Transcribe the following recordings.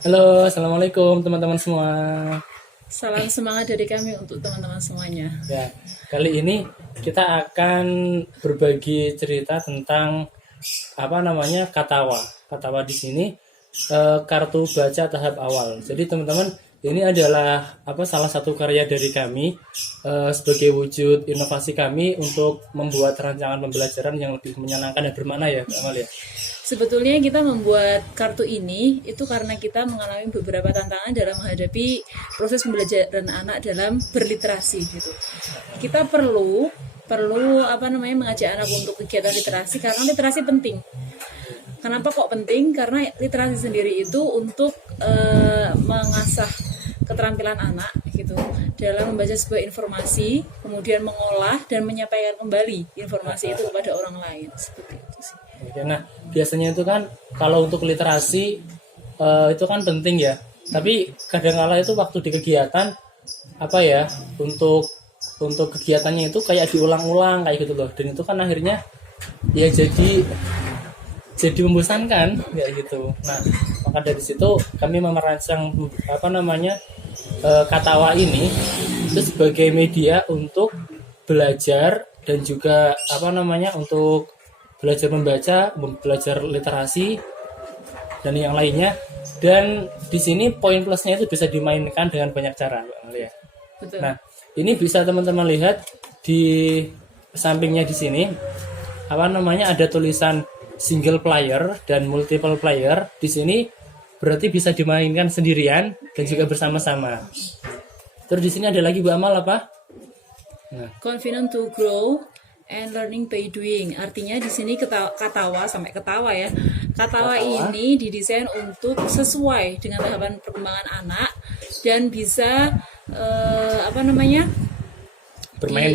Halo, assalamualaikum teman-teman semua. Salam semangat dari kami untuk teman-teman semuanya. Ya, kali ini kita akan berbagi cerita tentang katawa. Katawa di sini kartu baca tahap awal. Jadi teman-teman, ini adalah salah satu karya dari kami sebagai wujud inovasi kami untuk membuat rancangan pembelajaran yang lebih menyenangkan dan bermakna ya, Mbak Amal ya. Sebetulnya kita membuat kartu ini itu karena kita mengalami beberapa tantangan dalam menghadapi proses pembelajaran anak dalam berliterasi gitu. Kita perlu mengajak anak untuk kegiatan literasi karena literasi penting. Kenapa kok penting? Karena literasi sendiri itu untuk mengasah keterampilan anak gitu dalam membaca sebuah informasi, kemudian mengolah dan menyampaikan kembali informasi itu kepada orang lain seperti itu sih. Oke, nah biasanya itu kan kalau untuk literasi itu kan penting ya. Tapi kadang-kala itu waktu di kegiatan untuk kegiatannya itu kayak diulang-ulang kayak gitu loh. Dan itu kan akhirnya ya jadi membosankan kayak gitu. Nah, maka dari situ kami merancang Katawa ini itu sebagai media untuk belajar dan juga untuk belajar membaca, belajar literasi dan yang lainnya. Dan di sini poin plusnya itu bisa dimainkan dengan banyak cara, Mbak Amalia. Betul. Nah, ini bisa teman-teman lihat di sampingnya di sini ada tulisan single player dan multiple player. Di sini berarti bisa dimainkan sendirian dan juga bersama-sama. Terus di sini ada lagi Bu Amal apa? Nah. Confident to grow and learning by doing. Artinya di sini katawa sampai ketawa ya. Katawa ini didesain untuk sesuai dengan tahapan perkembangan anak dan bisa bermain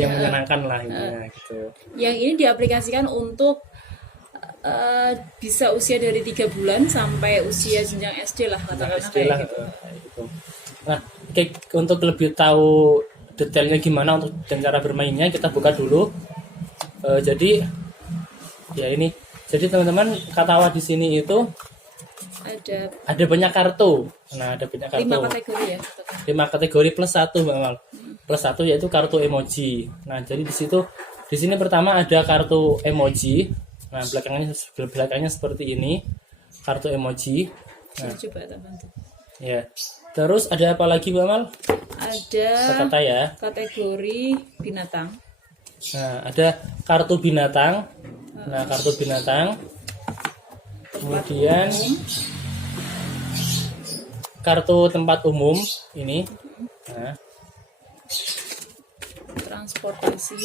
yang menyenangkan lah gitu. Yang ini diaplikasikan untuk bisa usia dari 3 bulan sampai usia jenjang SD lah katakanlah kayak gitu. Nah, untuk lebih tahu detailnya gimana untuk dan cara bermainnya kita buka dulu. Jadi teman-teman katawa di sini itu ada banyak kartu. Nah, ada banyak kartu. 5 kategori ya. 5 kategori plus 1, Mbak Amal. Plus 1 yaitu kartu emoji. Nah, jadi di sini pertama ada kartu emoji. Nah, belakangnya seperti ini. Kartu emoji. Nah, coba bantu. Ya. Terus ada apa lagi, Mbak Amal? Ada kategori binatang. Nah, ada kartu binatang. Nah, kartu binatang. Kemudian kartu tempat umum ini. Nah, transportasi.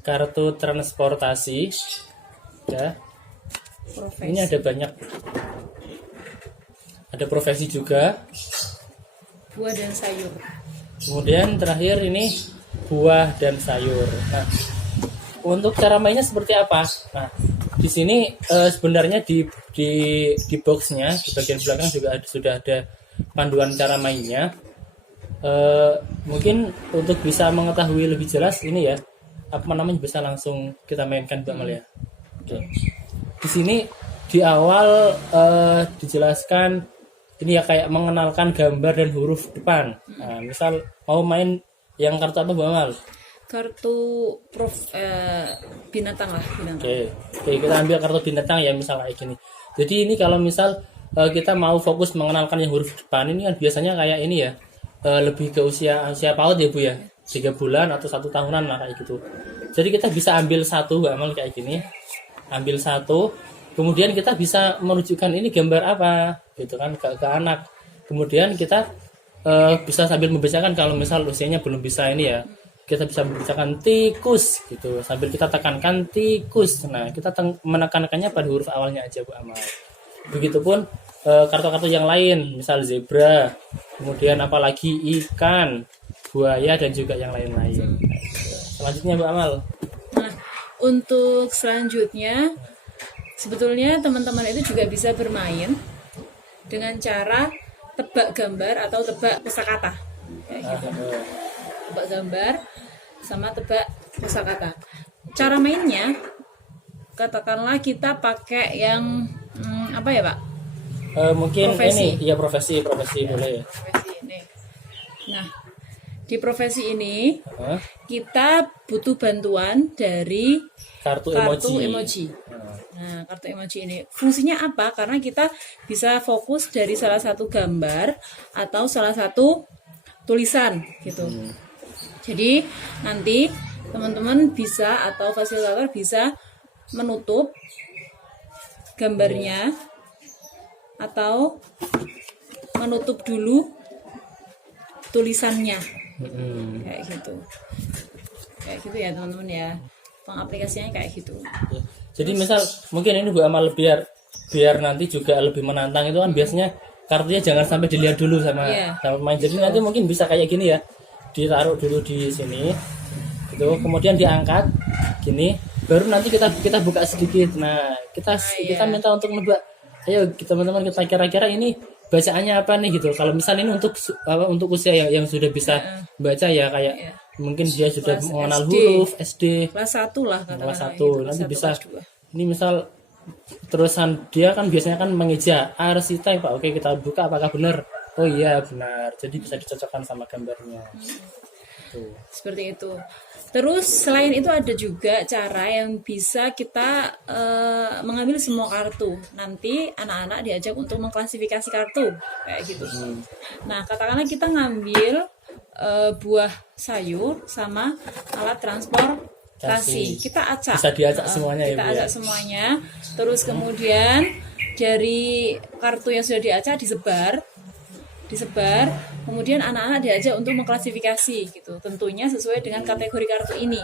Kartu transportasi. Ya. Profesi. Ini ada banyak. Ada profesi juga. Buah dan sayur. Kemudian terakhir ini buah dan sayur. Nah, untuk cara mainnya seperti apa? Nah, di sini sebenarnya di boxnya di bagian belakang juga sudah ada panduan cara mainnya. Mungkin untuk bisa mengetahui lebih jelas ini ya, bisa langsung kita mainkan, Mbak Amal ya. Oke. Di sini di awal dijelaskan ini ya kayak mengenalkan gambar dan huruf depan. Nah, misal mau main yang kartu apa, Mbak Amal? Kartu binatang lah, binatang. Oke, kita ambil kartu binatang ya, misal kayak gini. Jadi ini kalau misal kita mau fokus mengenalkan yang huruf depan ini kan biasanya kayak ini ya, lebih ke usia PAUD ya Bu ya, 3 bulan atau 1 tahunan lah kayak gitu. Jadi kita bisa ambil satu, Mbak Amal, kayak gini. Ambil satu, kemudian kita bisa menunjukkan ini gambar apa gitu kan ke anak. Kemudian kita bisa sambil membacakan kalau misal usianya belum bisa ini ya, kita bisa membacakan tikus gitu sambil kita tekankan tikus. Nah, kita menekankannya pada huruf awalnya aja, Bu Amal. Begitupun kartu-kartu yang lain, misal zebra, kemudian apalagi ikan, buaya dan juga yang lain-lain. Selanjutnya, Bu Amal. Nah, untuk selanjutnya sebetulnya teman-teman itu juga bisa bermain dengan cara tebak gambar atau tebak kosakata. Gitu. Tebak gambar sama tebak kosakata. Cara mainnya katakanlah kita pakai yang apa ya, Pak? mungkin Profesi. ini ya profesi boleh ya. Profesi ini. Nah, di profesi ini Hah? kita butuh bantuan dari Kartu kartu emoji. emoji. Nah, kartu emoji ini fungsinya apa? Karena kita bisa fokus dari salah satu gambar atau salah satu tulisan gitu. Jadi nanti teman-teman bisa atau fasilitator bisa menutup gambarnya atau menutup dulu tulisannya Mm-mm. kayak gitu ya teman-teman ya, pengaplikasiannya kayak gitu. Ya. Jadi misal mungkin ini Bu Amal biar nanti juga lebih menantang itu kan biasanya kartunya jangan sampai dilihat dulu sama Iya. pemain. Jadi nanti mungkin bisa kayak gini ya, ditaruh dulu di sini, gitu. Kemudian diangkat gini, baru nanti kita buka sedikit. Nah kita iya. minta untuk nebak. Ayo teman-teman kita kira-kira ini bacaannya apa nih gitu. Kalau misal ini untuk usia yang sudah bisa baca ya kayak Iya. mungkin dia sudah Kelas mengenal SD. huruf SD. Kelas 1 lah Kelas katakanlah 1 gitu, nanti kelas bisa 1, kelas 2. ini misal terusan dia kan biasanya kan mengeja arsita Pak. Oke kita buka apakah benar, oh iya benar, jadi bisa dicocokkan sama gambarnya. Tuh. Seperti itu. Terus selain itu ada juga cara yang bisa kita mengambil semua kartu. Nanti anak-anak diajak untuk mengklasifikasi kartu kayak gitu. Nah, katakanlah kita ngambil buah sayur sama alat transportasi. Kita acak. Bisa diacak semuanya ya, Kita Bu, ya? acak semuanya. Terus kemudian dari kartu yang sudah diacak disebar, kemudian anak-anak diajak untuk mengklasifikasi gitu, tentunya sesuai dengan kategori kartu ini.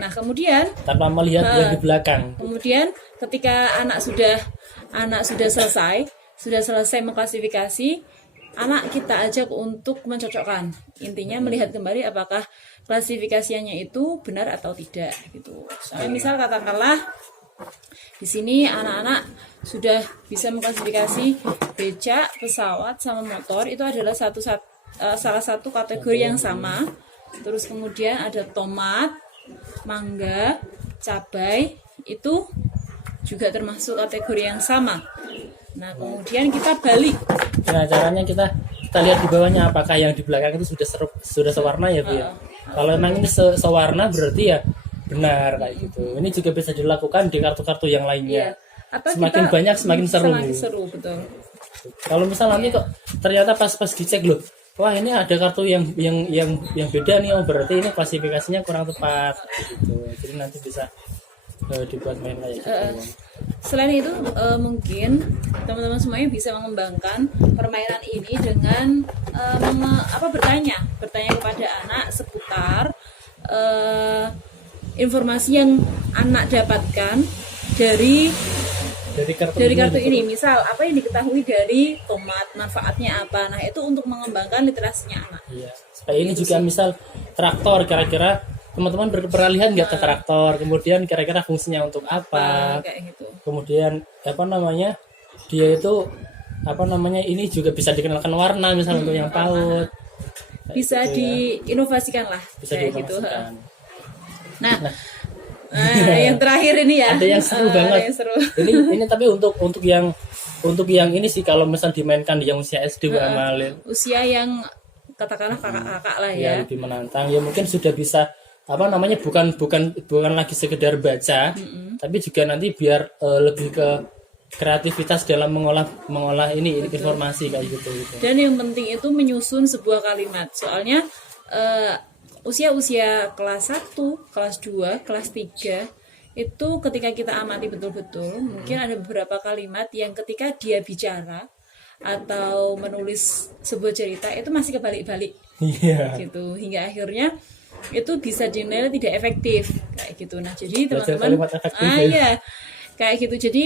Nah kemudian Tanpa melihat yang di belakang. kemudian ketika anak sudah selesai mengklasifikasi, anak kita ajak untuk mencocokkan, intinya melihat kembali apakah klasifikasinya itu benar atau tidak gitu. Soalnya misal katakanlah di sini anak-anak sudah bisa mengklasifikasi becak, pesawat, sama motor itu adalah salah satu kategori yang sama. Terus kemudian ada tomat, mangga, cabai itu juga termasuk kategori yang sama. Nah kemudian kita balik. Nah caranya kita lihat di bawahnya apakah yang di belakang itu sudah sewarna ya Bu ya. Kalau emang ini sewarna berarti ya benar kayak gitu. Ini juga bisa dilakukan di kartu-kartu yang lainnya. Atau Semakin kita banyak semakin seru. Semakin seru betul. Kalau misal nanti kok ternyata pas dicek loh, wah ini ada kartu yang beda nih, oh berarti ini klasifikasinya kurang tepat gitu. Jadi nanti bisa dibuat main kayak gitu. Selain itu mungkin teman-teman semuanya bisa mengembangkan permainan ini dengan bertanya kepada anak seputar informasi yang anak dapatkan dari kartu ini. Misal apa yang diketahui dari tomat, manfaatnya apa. Nah itu untuk mengembangkan literasinya anak. Iya. Supaya ini juga misal traktor, kira-kira teman-teman pernah lihat nggak ke traktor, kemudian kira-kira fungsinya untuk apa, Kayak gitu. kemudian dia itu ini juga bisa dikenalkan warna misal untuk yang PAUD. Bisa diinovasikan lah Bisa kayak gitu. diinformasikan. Nah, yang terakhir ini ya. Ada yang seru banget. Yang seru. Ini tapi untuk yang ini sih kalau misal dimainkan yang usia SD Amalin. Usia yang katakanlah kakak-kakak lah Ya, ya. lebih menantang. Ya mungkin sudah bisa bukan lagi sekedar baca, tapi juga nanti biar lebih ke kreativitas dalam mengolah ini informasi kayak gitu. Dan yang penting itu menyusun sebuah kalimat. Soalnya usia-usia kelas 1, kelas 2, kelas 3 itu ketika kita amati betul-betul, mungkin ada beberapa kalimat yang ketika dia bicara atau menulis sebuah cerita itu masih kebalik-balik. Iya. Gitu. Hingga akhirnya itu bisa dinilai tidak efektif kayak gitu. Nah, jadi Belajar teman-teman kalimat efektif ya. iya. Kayak gitu. Jadi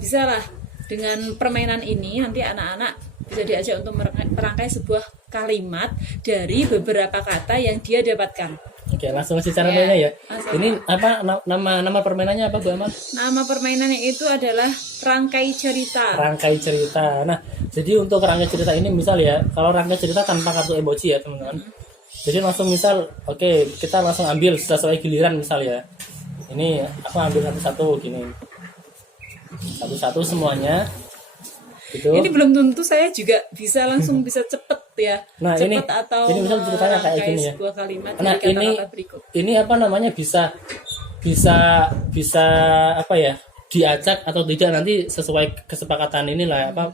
bisa lah dengan permainan ini nanti anak-anak bisa diajak untuk merangkai sebuah kalimat dari beberapa kata yang dia dapatkan. Oke, langsung secara mainnya ya. langsung. Ini apa nama permainannya apa Bu Amal? Nama permainannya itu adalah rangkai cerita. Rangkai cerita. Nah, jadi untuk rangkai cerita ini misal ya, kalau rangkai cerita tanpa kartu emoji ya teman-teman. Jadi langsung misal, oke, kita langsung ambil sesuai giliran misal ya. Ini aku ambil satu-satu gini. Satu-satu semuanya. gitu. Ini belum tentu saya juga bisa langsung bisa cepet ya. Nah, Cepet atau ini misal ceritanya kayak gini ya. sebuah kalimat Nah, dari kata-kata berikut. ini apa namanya bisa bisa apa ya, diacak atau tidak nanti sesuai kesepakatan inilah apa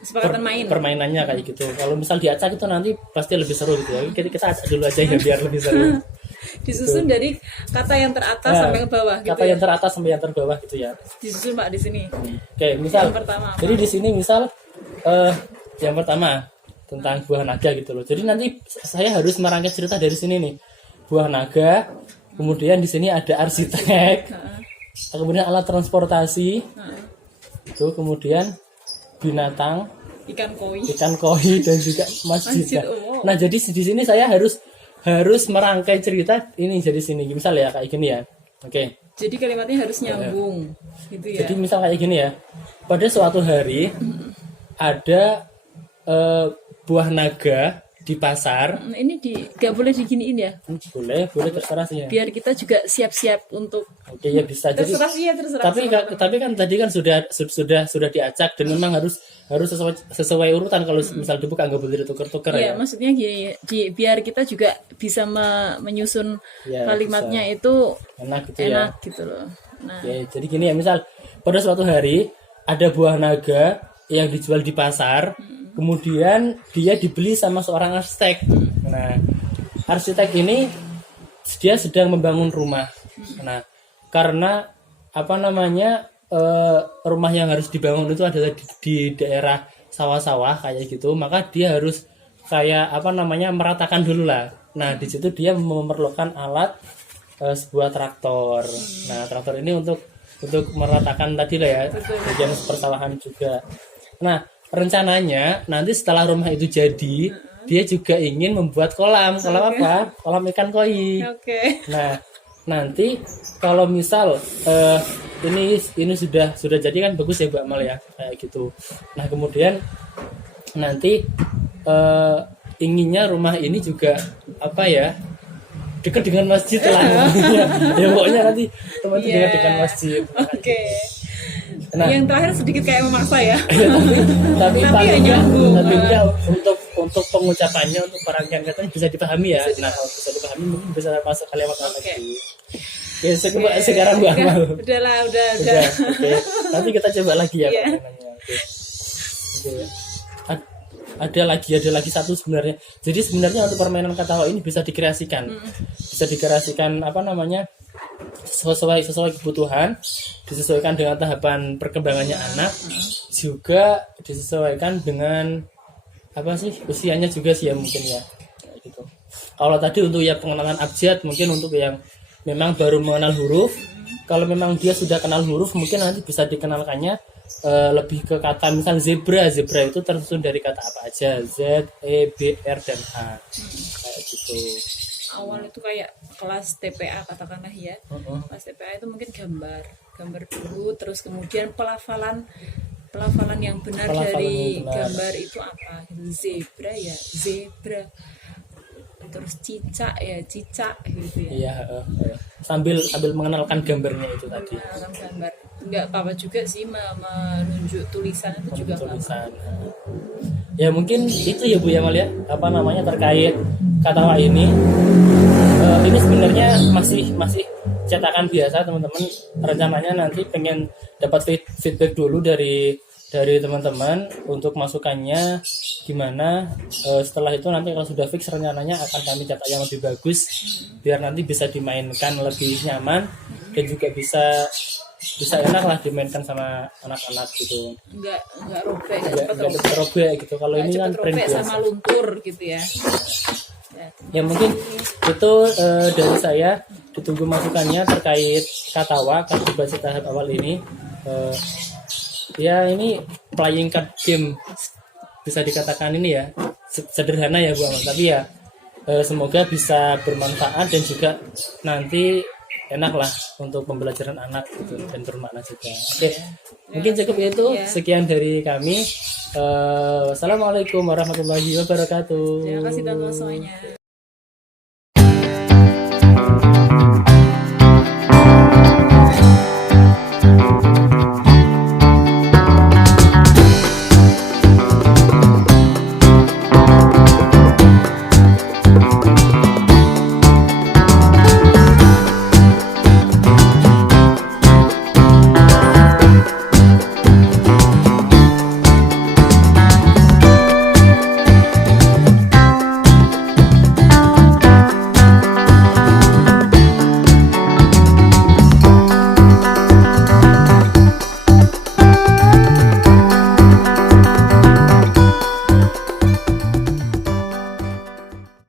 Kesepakatan main. permainannya kayak gitu. Kalau misal diacak itu nanti pasti lebih seru gitu ya. Kita acak dulu aja ya biar lebih seru. Disusun dari kata yang teratas Nah, sampai ke bawah gitu. kata Ya. yang teratas sampai yang terbawah gitu ya. Disusun Pak di sini. Oke, misal Yang pertama apa? jadi di sini misal yang pertama tentang buah naga gitu loh. Jadi nanti saya harus merangkai cerita dari sini nih. Buah naga, kemudian di sini ada arsitek, kemudian alat transportasi, itu kemudian binatang, Ikan koi. ikan koi dan juga masjid. Masjid, oh. Nah, jadi di sini saya harus merangkai cerita ini jadi sini. Misal ya kayak gini ya. Oke. Jadi kalimatnya harus nyambung gitu ya. Jadi misal kayak gini ya. Pada suatu hari ada buah naga di pasar. Ini gak boleh diginiin ya. Boleh terserah sih ya. Biar kita juga siap-siap untuk Oke, ya bisa. Jadi terserah sih ya, terserah. tapi kan tadi kan sudah diacak dan memang harus sesuai urutan. Kalau misal dibuka nggak boleh ditukar-tukar Iya, ya. maksudnya gini, biar kita juga bisa menyusun Ya, kalimatnya itu Enak gitu enak ya. gitu loh. Nah, Ya, jadi gini ya, misal pada suatu hari ada buah naga yang dijual di pasar, kemudian dia dibeli sama seorang arsitek. Nah, arsitek ini dia sedang membangun rumah. Nah, karena apa namanya rumah yang harus dibangun itu adalah di daerah sawah-sawah kayak gitu, maka dia harus kayak apa namanya meratakan dulu lah. Nah, di situ dia memerlukan alat sebuah traktor. Nah, traktor ini untuk meratakan tadi lah ya, bagian persawahan juga. Nah, rencananya nanti setelah rumah itu jadi, dia juga ingin membuat kolam apa? Kolam ikan koi. oke. Nah, nanti kalau misal ini sudah jadi kan bagus ya Bu Amal ya, kayak gitu. Nah, kemudian nanti inginnya rumah ini juga apa ya, dekat dengan masjid lah. Ya pokoknya nanti teman Iya. dengan masjid. Oke. Nah, Yang terakhir sedikit kayak memaksa ya. tapi Tapi paling ya nyambung. tapi enggak untuk pengucapannya, untuk para yang katanya bisa dipahami ya. Nah, kalau bisa dipahami mungkin bisa masuk kalimat Oke. lagi. Ya, sekarang Bu Amal. Udahlah, udah. Oke. Nanti kita coba lagi ya Iya. permainannya. Oke. Ada lagi satu sebenarnya. Jadi sebenarnya untuk permainan kata ini bisa dikreasikan. Bisa dikreasikan apa namanya? Sesuai kebutuhan, disesuaikan dengan tahapan perkembangannya anak, juga disesuaikan dengan apa sih usianya juga sih ya mungkin ya. Kayak gitu. Kalau tadi untuk ya pengenalan abjad, mungkin untuk yang memang baru mengenal huruf. Kalau memang dia sudah kenal huruf, mungkin nanti bisa dikenalkannya lebih ke kata misal zebra itu tersusun dari kata apa aja, Z, E, B, R dan A kayak gitu. Awal itu kayak kelas TPA katakanlah ya. Kelas TPA itu mungkin gambar dulu, terus kemudian pelafalan yang benar dari gambar itu apa? Zebra ya, zebra. Terus cicak gitu ya. Iya, sambil mengenalkan gambarnya itu tadi. Mengenalkan gambar. Enggak apa-apa juga sih menunjuk tulisan itu juga apa. Tulisan. Ya mungkin itu ya Bu Yamal ya, apa namanya terkait kata ini. Ini sebenarnya masih cetakan biasa teman-teman. Rencananya nanti pengen dapat feedback dulu dari teman-teman untuk masukannya gimana. Setelah itu nanti kalau sudah fix rencananya akan kami cetak yang lebih bagus biar nanti bisa dimainkan lebih nyaman dan juga bisa enak lah dimainkan sama anak-anak gitu. Enggak robek, Enggak robek gitu. Kalau ini kan print robek biasa. sama luntur gitu ya. Ya mungkin itu dari saya, ditunggu masukannya terkait katawa kan dibaca tahap awal ini. Ya ini playing card game bisa dikatakan ini ya sederhana ya Bu Amal, tapi ya semoga bisa bermanfaat dan juga nanti enak lah untuk pembelajaran anak gitu dan bermakna juga. Oke, mungkin cukup itu. Sekian dari kami. Wassalamualaikum warahmatullahi wabarakatuh. Terima kasih teman-teman semuanya.